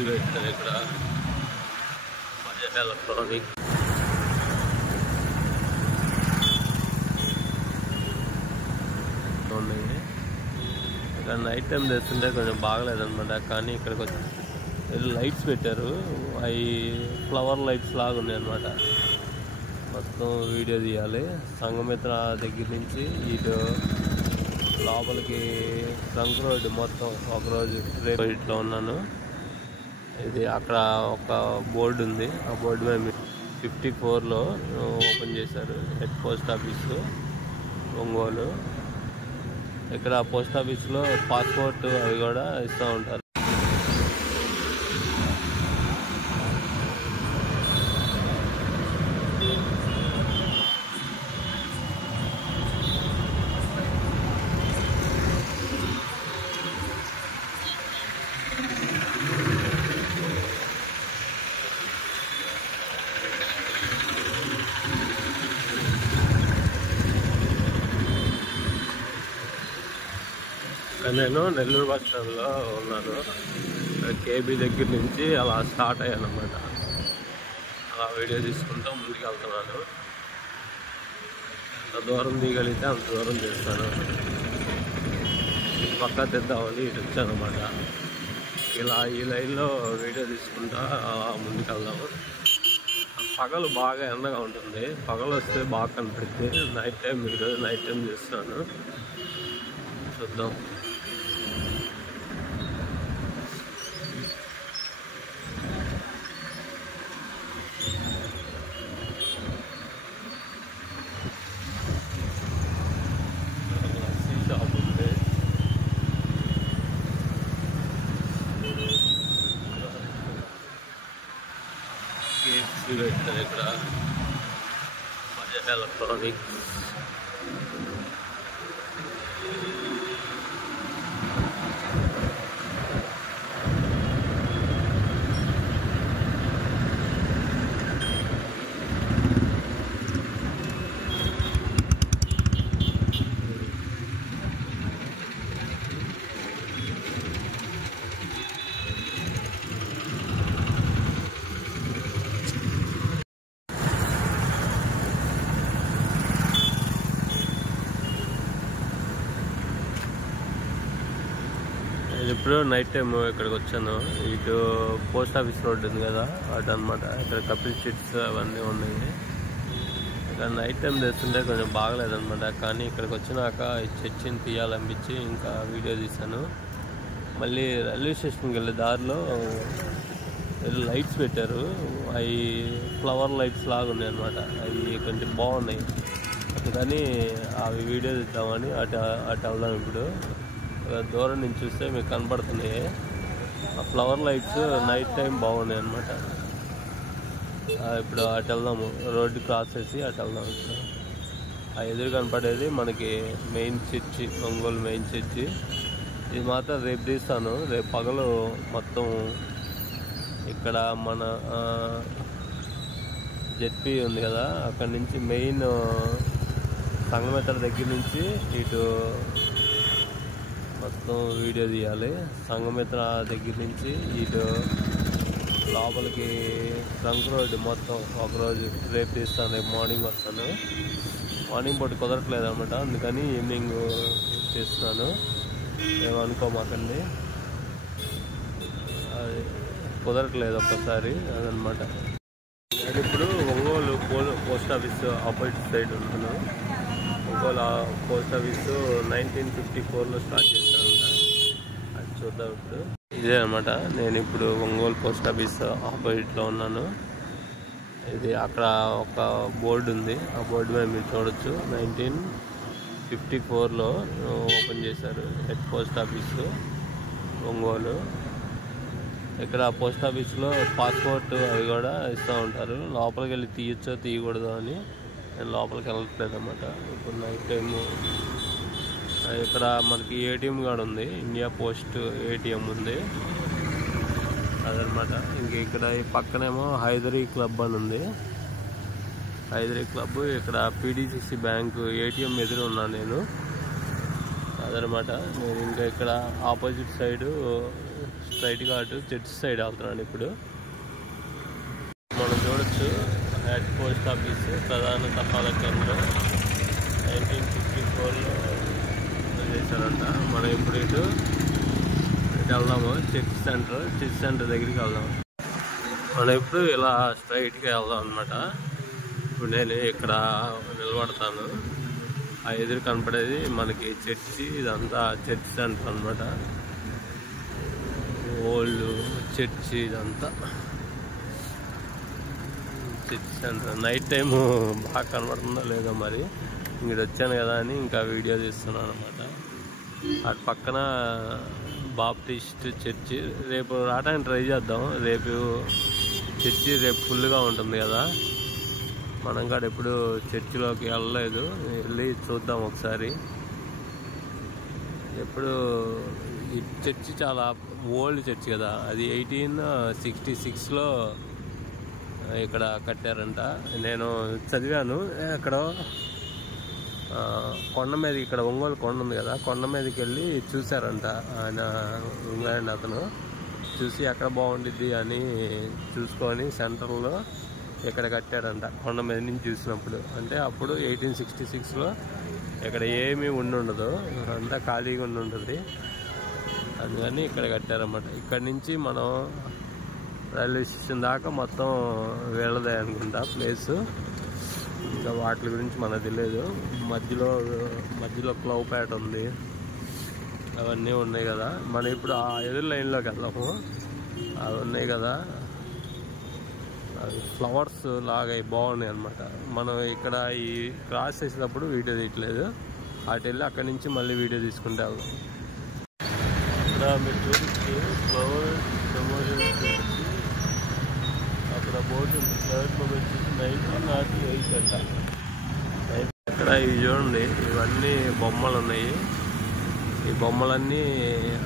KFC పెట్టారు ఇక్కడ. Electronic ఉన్నాయి. ఇక్కడ నైట్ టైం తెస్తుంటే కొంచెం బాగలేదన్నమాట. కానీ ఇక్కడికి వచ్చి లైట్స్ పెట్టారు. అవి ఫ్లవర్ లైట్స్ లాగా ఉన్నాయి అన్నమాట. మొత్తం వీడియో తీయాలి. సంఘమిత్ర దగ్గర నుంచి ఇటు లోపలికి ట్రంక్ రోడ్డు మొత్తం ఒకరోజు రేపు ఇట్లా ఉన్నాను. ఇది అక్కడ ఒక బోర్డు ఉంది. ఆ బోర్డు మీద 54లో ఓపెన్ చేశారు. Head post office Ongole. ఇక్కడ పోస్ట్ ఆఫీస్లో పాస్పోర్ట్ అవి కూడా ఇస్తూ ఉంటారు. నేను నెల్లూరు బస్ స్టాండ్లో ఉన్నాను. కేబీ దగ్గర నుంచి అలా స్టార్ట్ అయ్యాను అన్నమాట. అలా వీడియో తీసుకుంటూ ముందుకు వెళ్తున్నాను. ఎంత దూరం దిగలిగితే అంత దూరం చేస్తాను. పక్కా తెద్దామని ఇటు వచ్చాను అన్నమాట. ఇలా ఈ లైన్లో వీడియో తీసుకుంటా అలా ముందుకు వెళ్దాము. పగలు బాగా ఎండగా ఉంటుంది. పగలు వస్తే బాగా కనిపిస్తుంది. నైట్ టైం ఈరోజు నైట్ టైం చేస్తున్నాను. చూద్దాం. కేఎఫ్సీ పెట్టారు ఇక్కడ. ఎలక్ట్రానిక్ ఇప్పుడు నైట్ టైం ఇక్కడికి వచ్చాను. ఇటు పోస్ట్ ఆఫీస్ రోడ్ ఉంది కదా, అటు అనమాట. ఇక్కడ కపిల్ స్ట్రీట్స్ అవన్నీ ఉన్నాయి. ఇక్కడ నైట్ టైం తెస్తుంటే కొంచెం బాగలేదన్నమాట. కానీ ఇక్కడికి వచ్చినాక చర్చిని తీయాలనిపించి ఇంకా వీడియో తీశాను. మళ్ళీ రైల్వే స్టేషన్కి వెళ్ళే దారిలో లైట్స్ పెట్టారు. అవి ఫ్లవర్ లైట్స్ లాగా ఉన్నాయి అన్నమాట. అవి కొంచెం బాగున్నాయి. అందుకని అవి వీడియో తీద్దామని అటు వెళ్దాం. ఇప్పుడు దూరం నుంచి చూస్తే మీకు కనబడుతున్నాయి. ఆ ఫ్లవర్ లైట్స్ నైట్ టైం బాగున్నాయి అన్నమాట. ఇప్పుడు అటు వెళ్దాము. రోడ్డు క్రాస్ చేసి అటు వెళ్దాం. ఇప్పుడు ఆ ఎదురు కనపడేది మనకి main church, Ongole main church. ఇది మాత్రం రేపు తీస్తాను. రేపు పగలు మొత్తం ఇక్కడ మన జెడ్పీ ఉంది కదా, అక్కడి నుంచి మెయిన్ సంఘమిత్ర దగ్గర నుంచి ఇటు మొత్తం వీడియో తీయాలి. సంఘమిత్ర దగ్గర నుంచి ఇటు లోపలికి ట్రంక్ రోడ్డు మొత్తం ఒకరోజు రేపు తీస్తాను. రేపు మార్నింగ్ వస్తాను. మార్నింగ్ పూట కుదరట్లేదు అనమాట. అందుకని ఈవినింగ్ తీస్తున్నాను. ఏమనుకోమాకండి, అది కుదరట్లేదు ఒక్కసారి అదనమాట. నేను ఇప్పుడు Ongole post office opposite side ఉన్నాను. ఒంగోలు పోస్ట్ ఆఫీసు 1954లో స్టార్ట్ చేశారంట. అది చూద్దాం. ఇప్పుడు ఇదే అనమాట. నేను ఇప్పుడు ఒంగోలు పోస్ట్ ఆఫీస్ ఆపోజిట్లో ఉన్నాను. ఇది అక్కడ ఒక బోర్డు ఉంది. ఆ బోర్డు మీద మీరు చూడొచ్చు. 1954లో ఓపెన్ చేశారు. Head post office Ongole. ఇక్కడ పోస్ట్ ఆఫీస్లో పాస్పోర్ట్ అవి కూడా ఇస్తూ ఉంటారు. లోపలికి వెళ్ళి తీయచ్చో తీయకూడదు అని నేను లోపలికి వెళ్ళట్లేదు అన్నమాట. ఇప్పుడు నైట్ టైము ఇక్కడ మనకి ఏటీఎం కూడా ఉంది. ఇండియా పోస్ట్ ఏటీఎం ఉంది అదనమాట. ఇంక ఇక్కడ ఈ పక్కనేమో హైదరీ క్లబ్ అని ఉంది. హైదరీ క్లబ్. ఇక్కడ పీడీసీసీ బ్యాంకు ఏటీఎం ఎదురు ఉన్నాను నేను. అదనమాట. నేను ఇంకా ఇక్కడ ఆపోజిట్ సైడు స్ట్రైట్గా అటు చర్చ్ సైడ్ వెళ్తున్నాను. ఇప్పుడు మనం చూడొచ్చు హెడ్ పోస్ట్ ఆఫీస్ ప్రధాన తపాలా కేంద్రం 1954లో చేశారంట. మనం ఇప్పుడు ఇటు వెళ్దాము చర్చ్ సెంటర్ దగ్గరికి వెళ్దాం. మనం ఇప్పుడు ఇలా స్ట్రైట్గా వెళ్దాం అనమాట. ఇప్పుడు నేను ఇక్కడ నిలబడతాను. ఆ ఎదురు కనపడేది మనకి చర్చి, ఇదంతా చర్చ్ సెంటర్ అనమాట. ఓల్డ్ చర్చి ఇదంతా చర్చ్ సెంటర్. నైట్ టైము బాగా కనబడుతుందో లేదో మరి, ఇంక వచ్చాను కదా అని ఇంకా వీడియో తీస్తున్నాను అనమాట. అటు పక్కన బాప్టిస్ట్ చర్చి. రేపు రావడానికి ట్రై చేద్దాం. రేపు చర్చి రేపు ఫుల్గా ఉంటుంది కదా. మనం కూడా ఎప్పుడు చర్చిలోకి వెళ్ళలేదు, వెళ్ళి చూద్దాం ఒకసారి. ఎప్పుడు ఈ చర్చి చాలా ఓల్డ్ చర్చి కదా, అది 1866లో ఇక్కడ కట్టారంట. నేను చదివాను అక్కడ కొండ మీద, ఇక్కడ ఒంగోలు కొండ ఉంది కదా, కొండ మీదకి వెళ్ళి చూశారంట ఆయన, ఇంగ్లాండ్ అతను. చూసి ఎక్కడ బాగుండిద్ది అని చూసుకొని సెంటర్లో ఇక్కడ కట్టాడంట. కొండ మీద నుంచి చూసినప్పుడు, అంటే అప్పుడు 1866లో ఇక్కడ ఏమీ ఉండదు, అంతా ఖాళీగా ఉంటుంది. అందుకని ఇక్కడ కట్టారన్నమాట. ఇక్కడ నుంచి మనం రైల్వే స్టేషన్ దాకా మొత్తం వీళ్ళదే అనుకుంటా ప్లేసు. ఇంకా వాటి గురించి మనకు తెలియదు. మధ్యలో క్లౌపేట ఉంది, అవన్నీ ఉన్నాయి కదా. మనం ఇప్పుడు ఆ ఎదురు లైన్లోకి వెళ్దాము. అవి ఉన్నాయి కదా, అవి ఫ్లవర్స్ లాగా బాగున్నాయి అనమాట. మనం ఇక్కడ ఈ క్రాస్ చేసేటప్పుడు వీడియో తీయట్లేదు, అటు వెళ్ళి అక్కడి నుంచి మళ్ళీ వీడియో తీసుకుంటే వెళ్దాం. ఇక్కడ మీరు చూపించి ఫ్లవర్ మెమోరియల్ చూపించి అక్కడ బోర్డు ఉంది, ఫ్లవర్ మెమోరియల్ చూసి 1908 అంట. ఇక్కడ ఇవి చూడండి, ఇవన్నీ బొమ్మలు ఉన్నాయి. ఈ బొమ్మలన్నీ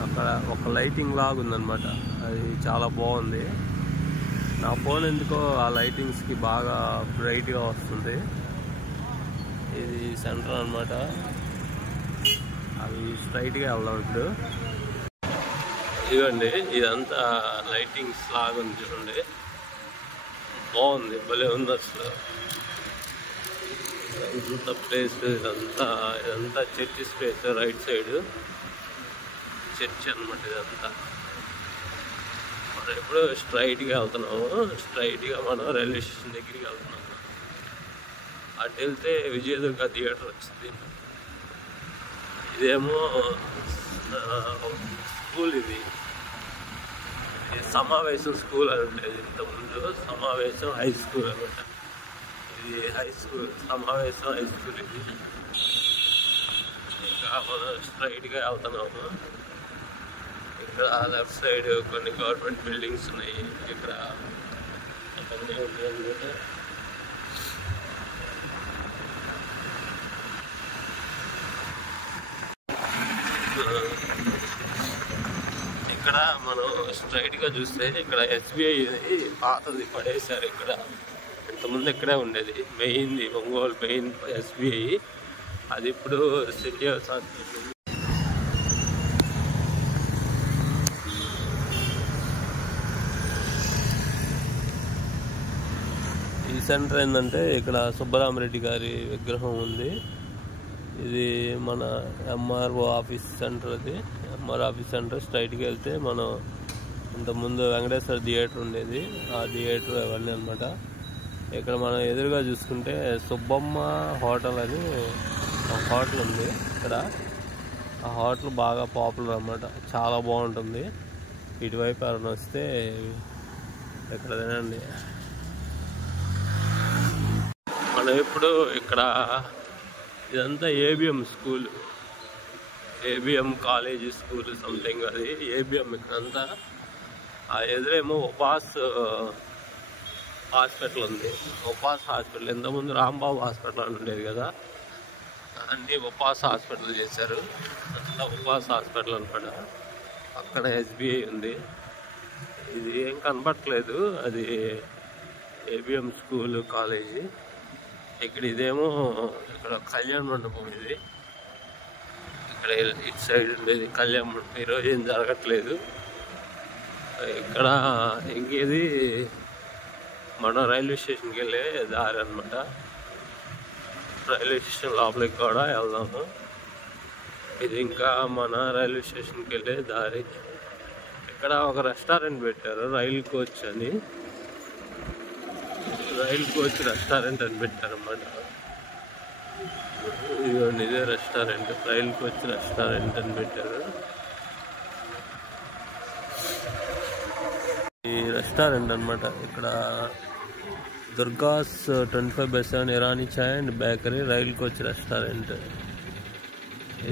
అక్కడ ఒక లైటింగ్ లాగా ఉందన్నమాట. అది చాలా బాగుంది. నా ఫోన్ ఎందుకో ఆ లైటింగ్స్కి బాగా బ్రైట్గా వస్తుంది. ఇది సెంటర్ అనమాట. అవి స్ట్రైట్గా వెళ్దాం ఇప్పుడు. ఇదిగోండి, ఇదంతా లైటింగ్స్ లాగా ఉంది చూడండి, బాగుంది, భలే ఉంది అసలు. ఇంత ప్లేస్ ఇదంతా church space. Right side church అనమాట ఇదంతా. మనం ఎప్పుడు స్ట్రైట్గా వెళ్తున్నాము. స్ట్రైట్గా మనం రైల్వే స్టేషన్ దగ్గరికి వెళ్తున్నాము. అటు వెళ్తే విజయదుర్గ థియేటర్ వచ్చింది. ఇదేమో స్కూల్. ఇది సమావేశం స్కూల్ అని ఉండేది ఇంతకుముందు. సమావేశం హై స్కూల్ అనమాట. ఇది హై స్కూల్, సమావేశం హై స్కూల్. ఇది ఇంకా మనం స్ట్రైట్గా వెళ్తున్నాము. ఇక్కడ లెఫ్ట్ సైడ్ కొన్ని గవర్నమెంట్ బిల్డింగ్స్ ఉన్నాయి. ఇక్కడ అన్నీ ఉన్నాయి అనమాట. ఇక్కడ మనం స్ట్రైట్గా చూస్తే ఇక్కడ ఎస్బీఐ పాతది పడేశారు. ఇక్కడ ఇంతకుముందు ఇక్కడే ఉండేది మెయిన్ది, ఒంగోలు మెయిన్ ఎస్బీఐ. అది ఇప్పుడు సిటీ ఈ సెంటర్ ఏంటంటే ఇక్కడ సుబ్బరామరెడ్డి గారి విగ్రహం ఉంది. ఇది మన ఎంఆర్ఓ ఆఫీస్ సెంటర్. అది ఎంఆర్ ఆఫీస్ సెంటర్. స్ట్రైట్కి వెళ్తే మనం ఇంతకుముందు వెంకటేశ్వర థియేటర్ ఉండేది, ఆ థియేటర్ అవన్నీ అనమాట. ఇక్కడ మనం ఎదురుగా చూసుకుంటే సుబ్బమ్మ హోటల్ అని ఒక హోటల్ ఉంది ఇక్కడ. ఆ హోటల్ బాగా పాపులర్ అన్నమాట, చాలా బాగుంటుంది. ఇటువైపు ఎవరైనా వస్తే ఇక్కడ తినండి. మనం ఇప్పుడు ఇక్కడ ఇదంతా ABM school, ABM college school something. అది ఏబిఎం ఇక్కడంతా. ఆ ఎదురేమో ఉపాస్ హాస్పిటల్ ఉంది. ఉపాస్ హాస్పిటల్ ఇంతకుముందు రాంబాబు హాస్పిటల్ అని ఉండేది కదా, అన్నీ ఉపాస్ హాస్పిటల్ చేశారు. అంతా ఉపాస్ హాస్పిటల్ అనమాట. అక్కడ ఎస్బీఐ ఉంది. ఇది ఏం కనపట్లేదు, అది ఏబిఎం స్కూల్ కాలేజీ. ఇక్కడ ఇదేమో ఇక్కడ కళ్యాణ మండపం. ఇది ఇక్కడ ఇటు సైడ్ ఉండేది కళ్యాణ్. ఈరోజు ఏం జరగట్లేదు ఇక్కడ. ఇంకేది మనం రైల్వే స్టేషన్కి వెళ్ళే దారి అనమాట. రైల్వే స్టేషన్ లోపలికి కూడా వెళ్దాము. ఇది ఇంకా మన రైల్వే స్టేషన్కి వెళ్ళే దారి. ఇక్కడ ఒక రెస్టారెంట్ పెట్టారు, రైల్ కోచ్ అని. రైల్ కోచ్ రెస్టారెంట్ అని పెట్టారు అన్నమాట. ఇదిగోండి, ఇదే రెస్టారెంట్, రైల్ కోచ్ రెస్టారెంట్ అని పెట్టారు. ఈ రెస్టారెంట్ అనమాట. ఇక్కడ Durga's 25/7 Irani chai and bakery, rail coach restaurant.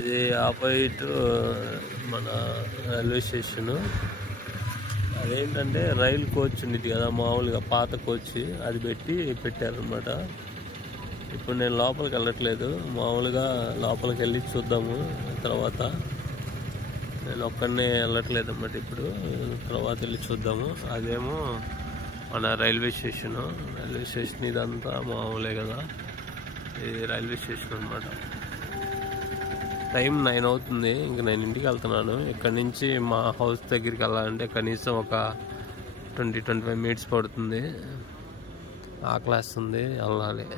ఇది ఆపోజిట్ మన రైల్వే స్టేషను. అదేంటంటే రైల్ కోచ్ ఉండేది కదా మామూలుగా, పాత కోచ్, అది పెట్టారనమాట. ఇప్పుడు నేను లోపలికి వెళ్ళట్లేదు, మామూలుగా లోపలికి వెళ్ళి చూద్దాము. తర్వాత నేను ఒక్కడనే వెళ్ళట్లేదు అన్నమాట. ఇప్పుడు తర్వాత వెళ్ళి చూద్దాము. అదేమో మన రైల్వే స్టేషను. రైల్వే స్టేషన్ ఇదంతా మామూలే కదా, ఇది రైల్వే స్టేషన్ అనమాట. టైం 9 అవుతుంది. ఇంక నేను ఇంటికి వెళ్తున్నాను. ఇక్కడ నుంచి మా హౌస్ దగ్గరికి వెళ్ళాలంటే కనీసం ఒక 20-25 మినిట్స్ పడుతుంది. ఆకలేస్తుంది, వెళ్ళాలి.